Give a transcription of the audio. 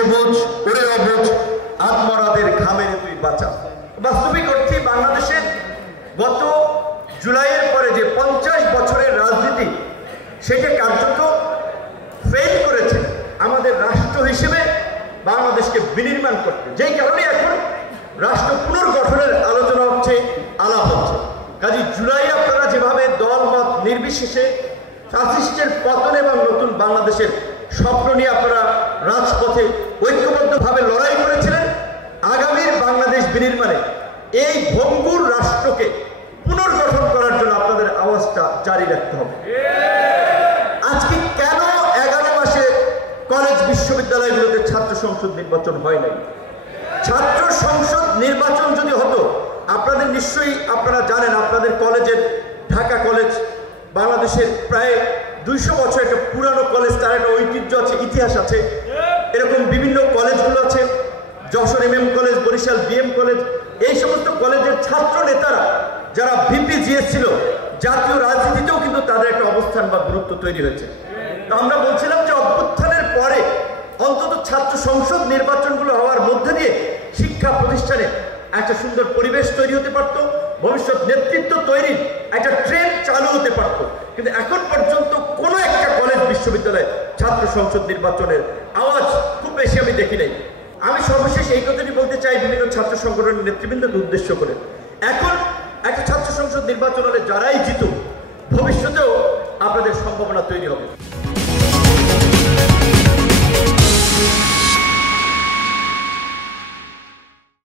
সবুজ ওরে অবুজ আত্মরাদের ঘামের তুই বাঁচা। বাস্তবিক অর্থে বাংলাদেশের গত জুলাইয়ের পরে যে 50 বছরের রাজনীতি সেটা কার্যত ফেল করেছে আমাদের রাষ্ট্র হিসেবে বাংলাদেশকে বিনির্মাণ করতে, যেই কারণে এখন রাষ্ট্র পুনর্গঠনের আলোচনা হচ্ছে, আলাপ হচ্ছে। কাজী জুলাই আপনারা যেভাবে দল মত নির্বিশেষে ফ্যাসিস্টের পতন এবং নতুন বাংলাদেশের স্বপ্ন নিয়ে আপনারা রাজপথে ঐক্যবদ্ধভাবে লড়াই করেছিলেন, আগামীর বাংলাদেশ বিনির্মাণে এই ভঙ্গুর রাষ্ট্রকে পুনর্গঠন করার জন্য আপনাদের আওয়াজটা জারি রাখতে হবে। আজকে কেন 11 মাসে কলেজ বিশ্ববিদ্যালয়গুলোতে ছাত্র সংসদ নির্বাচন হয় নাই? ছাত্র সংসদ নির্বাচন যদি হতো, আপনাদের নিশ্চয়ই আপনারা জানেন, আপনাদের কলেজের ঢাকা কলেজ বাংলাদেশের প্রায় 200 বছর একটা পুরানো কলেজ, তার একটা ঐতিহ্য আছে, ইতিহাস আছে। এরকম বিভিন্ন কলেজগুলো আছে, Jessore MM college, Barishal BM college, এই সমস্ত কলেজের ছাত্র নেতারা যারা VP/GS ছিল, জাতীয় রাজনীতিতেও কিন্তু তাদের একটা অবস্থান বা গুরুত্ব তৈরি হয়েছে। তো আমরা বলছিলাম যে অভ্যুত্থানের পরে অন্তত ছাত্র সংসদ নির্বাচনগুলো হওয়ার মধ্যে দিয়ে শিক্ষা প্রতিষ্ঠানে একটা সুন্দর পরিবেশ তৈরি হতে পারত, ভবিষ্যৎ নেতৃত্ব তৈরির একটা ট্রেন্ড চালু হতে পারত। কিন্তু এখন পর্যন্ত কোনো একটা কলেজ বিশ্ববিদ্যালয়ে ছাত্র সংসদ নির্বাচনের আওয়াজ খুব বেশি আমি দেখি নাই। আমি সর্বশেষ এই কথাটি বলতে চাই বিভিন্ন ছাত্র সংগঠনের নেতৃবৃন্দকে উদ্দেশ্য করে, এখন একটা ছাত্র সংসদ নির্বাচন হলে যারাই জিতুক, ভবিষ্যতেও আপনাদের সম্ভাবনা তৈরি হবে।